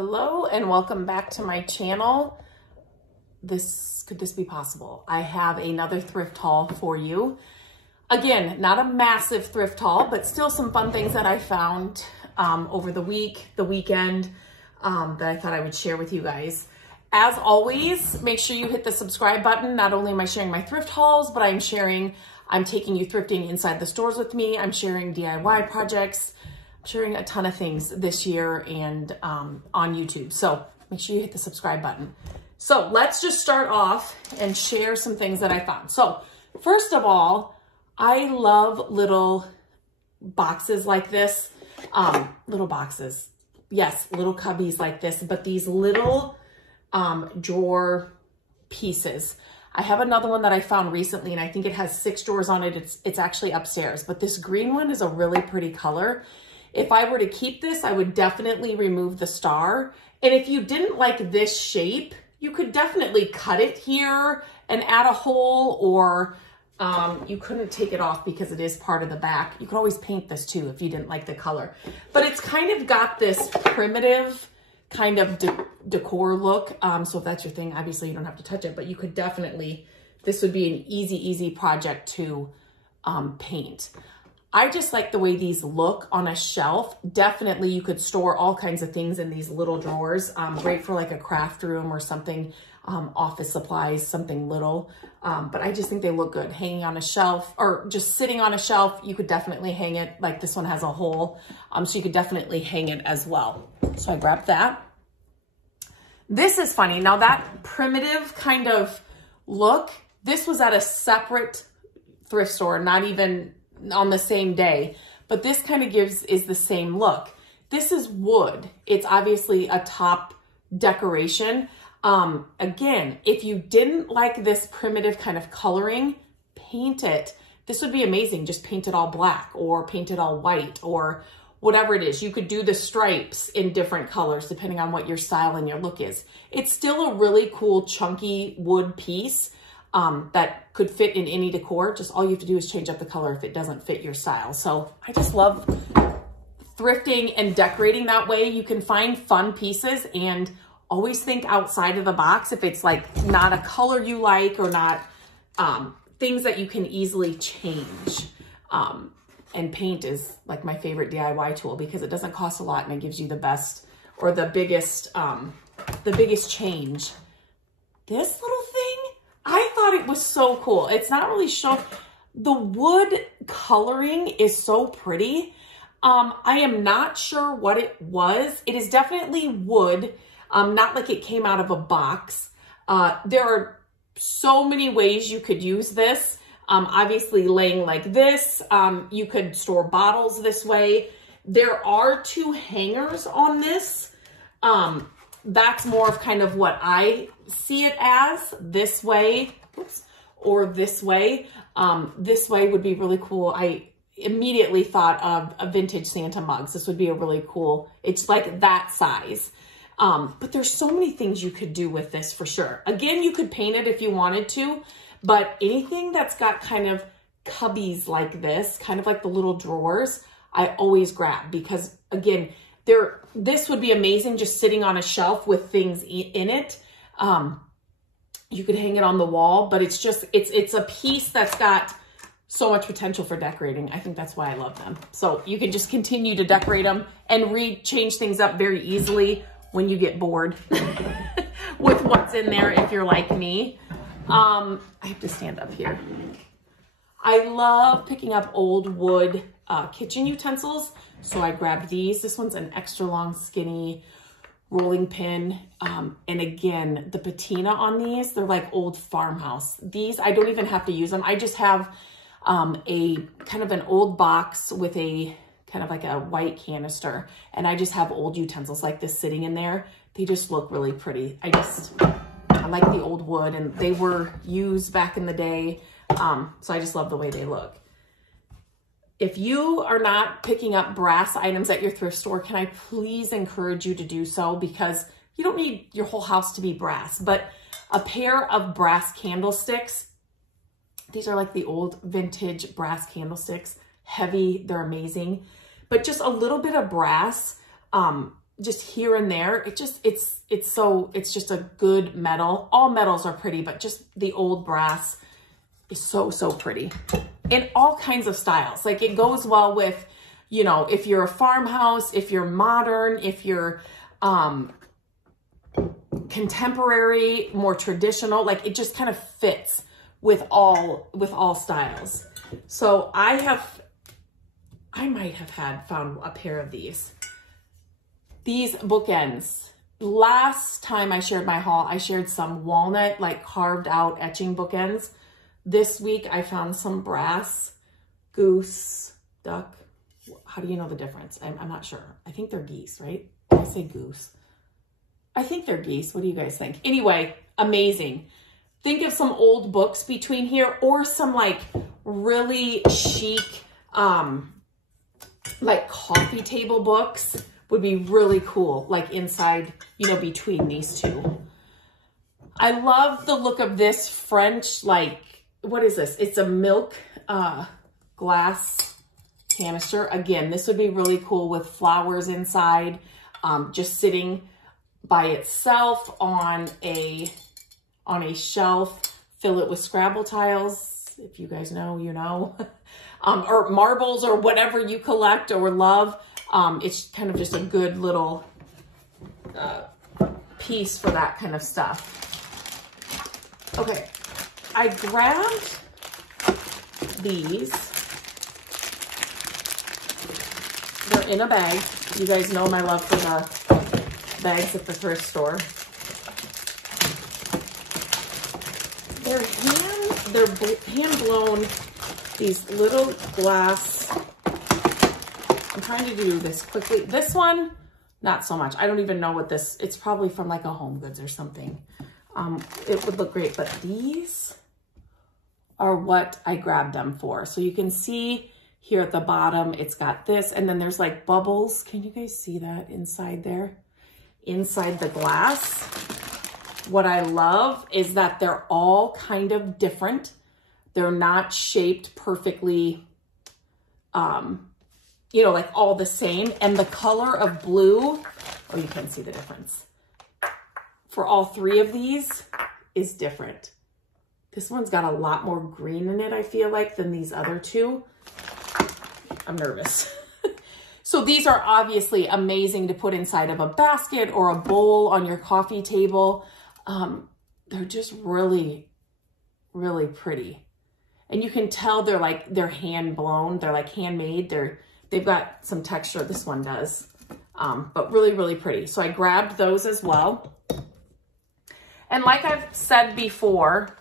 Hello and welcome back to my channel. Could this be possible? I have another thrift haul for you. Again, not a massive thrift haul, but still some fun things that I found over the weekend that I thought I would share with you guys. As always, make sure you hit the subscribe button. Not only am I sharing my thrift hauls, but I'm taking you thrifting inside the stores with me. I'm sharing DIY projects, sharing a ton of things this year and on YouTube. So make sure you hit the subscribe button. So let's just start off and share some things that I found. So first of all, I love little boxes like this. Little boxes. Yes, little cubbies like this, but these little drawer pieces. I have another one that I found recently and I think it has 6 drawers on it. It's actually upstairs, but this green one is a really pretty color. If I were to keep this, I would definitely remove the star. And if you didn't like this shape, you could definitely cut it here and add a hole, or you couldn't take it off because it is part of the back. You could always paint this too if you didn't like the color. But it's kind of got this primitive kind of decor look. So if that's your thing, obviously you don't have to touch it, but you could definitely, this would be an easy project to paint. I just like the way these look on a shelf. Definitely you could store all kinds of things in these little drawers. Great for like a craft room or something, office supplies, something little. But I just think they look good hanging on a shelf or just sitting on a shelf. You could definitely hang it. Like this one has a hole, so you could definitely hang it as well. So I grabbed that. This is funny. Now that primitive kind of look, this was at a separate thrift store, not even on the same day, but this kind of is the same look. This is wood. It's obviously a top decoration. Again, if you didn't like this primitive kind of coloring, paint it. This would be amazing. Just paint it all black or paint it all white or whatever it is. You could do the stripes in different colors depending on what your style and your look is. It's still a really cool chunky wood piece that could fit in any decor. Just all you have to do is change up the color if it doesn't fit your style. So I just love thrifting and decorating that way. You can find fun pieces and always think outside of the box if it's like not a color you like or not things that you can easily change. And paint is like my favorite DIY tool because it doesn't cost a lot and it gives you the best or the biggest change. This little thing, I thought it was so cool. It's not really shown. The wood coloring is so pretty. I am not sure what it was. It is definitely wood, not like it came out of a box. There are so many ways you could use this. Obviously laying like this, you could store bottles this way. There are 2 hangers on this. That's more of kind of what I see it as, this way, oops, or this way. This way would be really cool. I immediately thought of a vintage Santa mugs. This would be a really cool, it's like that size. But there's so many things you could do with this for sure. Again, you could paint it if you wanted to, but anything that's got kind of cubbies like this, kind of like the little drawers, I always grab because again, this would be amazing just sitting on a shelf with things in it. You could hang it on the wall, but it's a piece that's got so much potential for decorating. I think that's why I love them. So you can just continue to decorate them and change things up very easily when you get bored with what's in there if you're like me. I have to stand up here. I love picking up old wood kitchen utensils. So I grabbed these. This one's an extra long, skinny rolling pin. And again, the patina on these, they're like old farmhouse. These, I don't even have to use them. I just have a kind of an old box with a kind of like a white canister. And I just have old utensils like this sitting in there. They just look really pretty. I like the old wood and they were used back in the day. So I just love the way they look. If you are not picking up brass items at your thrift store, can I please encourage you to do so, because you don't need your whole house to be brass, but a pair of brass candlesticks. These are like the old vintage brass candlesticks, heavy, they're amazing, but just a little bit of brass just here and there. It's just a good metal. All metals are pretty, but just the old brass is so, so pretty in all kinds of styles. Like it goes well with, you know, if you're a farmhouse, if you're modern, if you're contemporary, more traditional, like it just kind of fits with all styles. So I might have found a pair of these bookends. Last time I shared my haul, I shared some walnut, like carved out etching bookends. This week I found some brass Goose Duck. How do you know the difference? I'm not sure. I think they're geese, right? Did I say goose? I think they're geese. What do you guys think? Anyway, amazing. Think of some old books between here or some like really chic, like coffee table books would be really cool. Like inside, you know, between these two. I love the look of this French, like, what is this? It's a milk glass canister. Again, this would be really cool with flowers inside, just sitting by itself on a shelf. Fill it with Scrabble tiles. If you guys know, you know, or marbles or whatever you collect or love. It's kind of just a good little piece for that kind of stuff. Okay, I grabbed these. They're in a bag. You guys know my love for the bags at the thrift store. They're hand blown, these little glass. I'm trying to do this quickly. This one, not so much. I don't even know what this, it's probably from like a Home Goods or something. It would look great, but these are what I grabbed them for. So you can see here at the bottom, it's got this, and then there's like bubbles. Can you guys see that inside there? Inside the glass. What I love is that they're all kind of different. They're not shaped perfectly, you know, like all the same. And the color of blue, oh, you can see the difference. For all three of these is different. This one's got a lot more green in it, I feel like, than these other two. I'm nervous. So these are obviously amazing to put inside of a basket or a bowl on your coffee table. They're just really, really pretty. And you can tell they're hand blown. They're like handmade. They've got some texture. This one does, but really, really pretty. So I grabbed those as well. And like I've said before,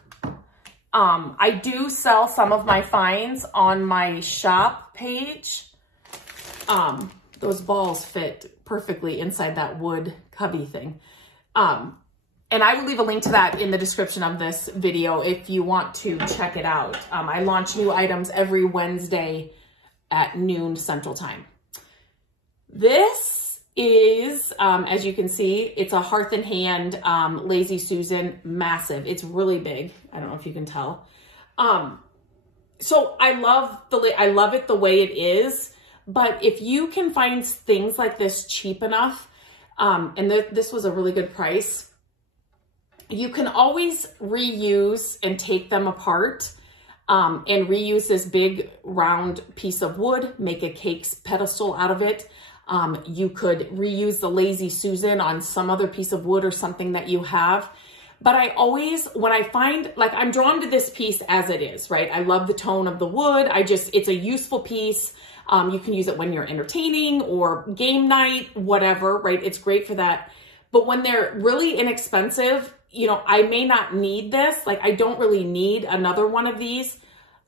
I do sell some of my finds on my shop page. Those balls fit perfectly inside that wood cubby thing. And I will leave a link to that in the description of this video if you want to check it out. I launch new items every Wednesday at noon Central Time. This is, as you can see, it's a Hearth and Hand Lazy Susan, massive. It's really big. I don't know if you can tell. So I love it the way it is, but if you can find things like this cheap enough, and this was a really good price, you can always reuse and take them apart and reuse this big round piece of wood, make a cake pedestal out of it. You could reuse the Lazy Susan on some other piece of wood or something that you have. But I always, when I find, like, I'm drawn to this piece as it is, right? I love the tone of the wood. It's a useful piece. You can use it when you're entertaining or game night, whatever, right? It's great for that. But when they're really inexpensive, you know, I may not need this. Like, I don't really need another one of these.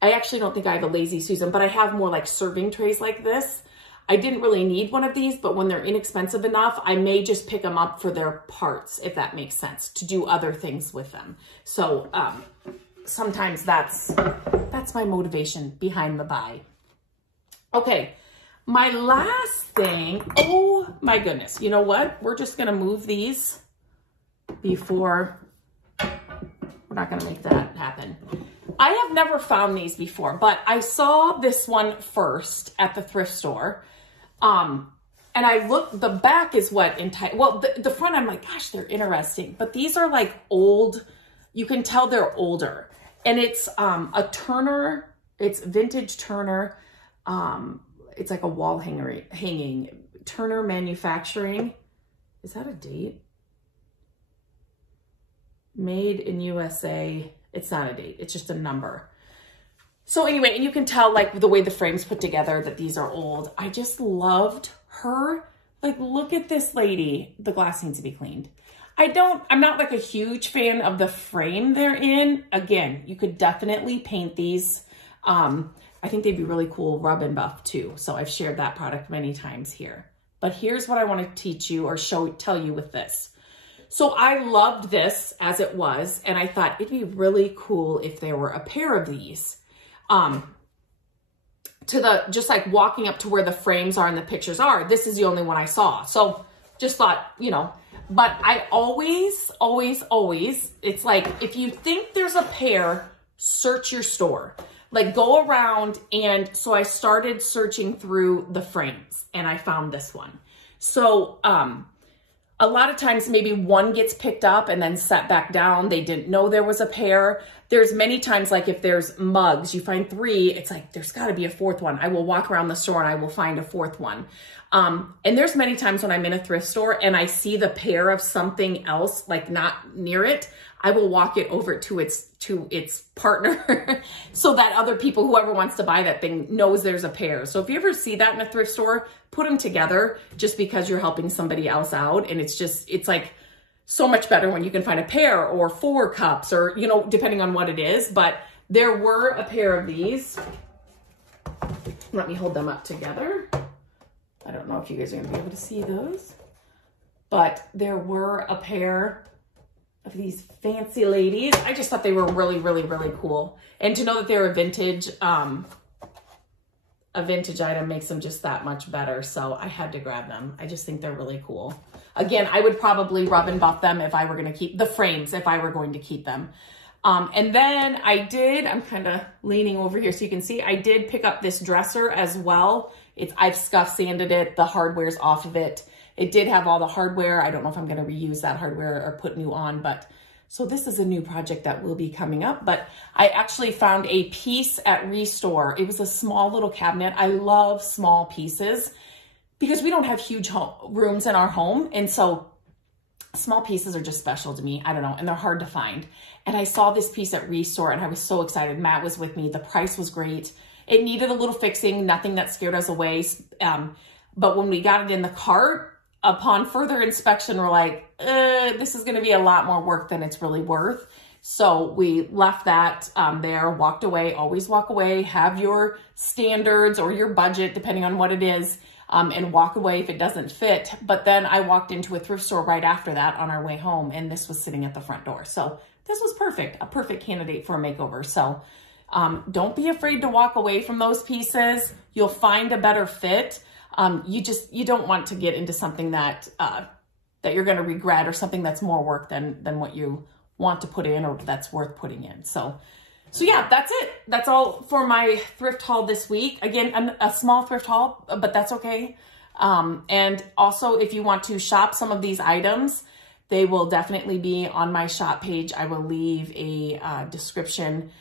I actually don't think I have a Lazy Susan, but I have more like serving trays like this. I didn't really need one of these, but when they're inexpensive enough, I may just pick them up for their parts, if that makes sense, to do other things with them. So sometimes that's my motivation behind the buy. Okay, my last thing, oh my goodness, you know what? We're just gonna move these before, we're not gonna make that happen. I have never found these before, but I saw this one first at the thrift store. And And I look, the back is what well, the front, I'm like, gosh, they're interesting. But these are like old, you can tell they're older. And it's a Turner, it's vintage Turner. It's like a wall hanging. Turner Manufacturing. Is that a date? Made in USA. It's not a date. It's just a number. So anyway, and you can tell like the way the frame's put together that these are old. I just loved her. Like, look at this lady. The glass needs to be cleaned. I'm not like a huge fan of the frame they're in. Again, you could definitely paint these. I think they'd be really cool rub and buff too. So I've shared that product many times here. But here's what I want to teach you or tell you with this. So I loved this as it was, and I thought it'd be really cool if there were a pair of these. Just like walking up to where the frames are and the pictures are. This is the only one I saw. So just thought, you know, but I always, it's like, if you think there's a pair, search your store. Like, go around. And so I started searching through the frames and I found this one. So, a lot of times maybe one gets picked up and then set back down. They didn't know there was a pair. There's many times, like if there's mugs, you find 3, it's like, there's gotta be a 4th one. I will walk around the store and I will find a 4th one. And there's many times when I'm in a thrift store and I see the pair of something else, like not near it, I will walk it over to its partner so that other people, whoever wants to buy that thing, knows there's a pair. So if you ever see that in a thrift store, put them together just because you're helping somebody else out. And it's like so much better when you can find a pair or 4 cups or, you know, depending on what it is. But there were a pair of these. Let me hold them up together. I don't know if you guys are gonna be able to see those, but there were a pair of these fancy ladies. I just thought they were really, really, really cool. And to know that they're a vintage item makes them just that much better. So I had to grab them. I just think they're really cool. Again, I would probably rub and buff them if I were going to keep the frames, if I were going to keep them. And then I'm kind of leaning over here so you can see, I did pick up this dresser as well. I've scuff sanded it. The hardware's off of it. It did have all the hardware. I don't know if I'm going to reuse that hardware or put new on, but so this is a new project that will be coming up. But I actually found a piece at Restore. It was a small little cabinet. I love small pieces because we don't have huge rooms in our home. And so small pieces are just special to me. I don't know. And they're hard to find. And I saw this piece at Restore and I was so excited. Matt was with me. The price was great. It needed a little fixing, nothing that scared us away. But when we got it in the cart, upon further inspection, we're like, this is going to be a lot more work than it's really worth. So we left that there, walked away. Always walk away, have your standards or your budget, depending on what it is, and walk away if it doesn't fit. But then I walked into a thrift store right after that on our way home, and this was sitting at the front door. So this was perfect, a perfect candidate for a makeover. So don't be afraid to walk away from those pieces. You'll find a better fit. You don't want to get into something that you're going to regret or something that's more work than what you want to put in or that's worth putting in. So yeah, that's it. That's all for my thrift haul this week. Again, a small thrift haul, but that's okay. And also if you want to shop some of these items, they will definitely be on my shop page. I will leave a description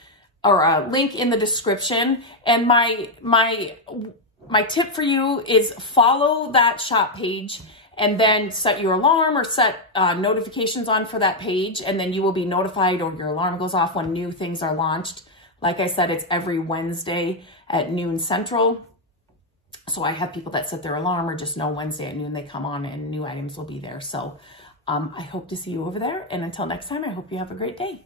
or a link in the description. And my tip for you is follow that shop page and then set your alarm or set notifications on for that page. And then you will be notified or your alarm goes off when new things are launched. Like I said, it's every Wednesday at noon Central. So I have people that set their alarm or just know Wednesday at noon they come on and new items will be there. So I hope to see you over there. And until next time, I hope you have a great day.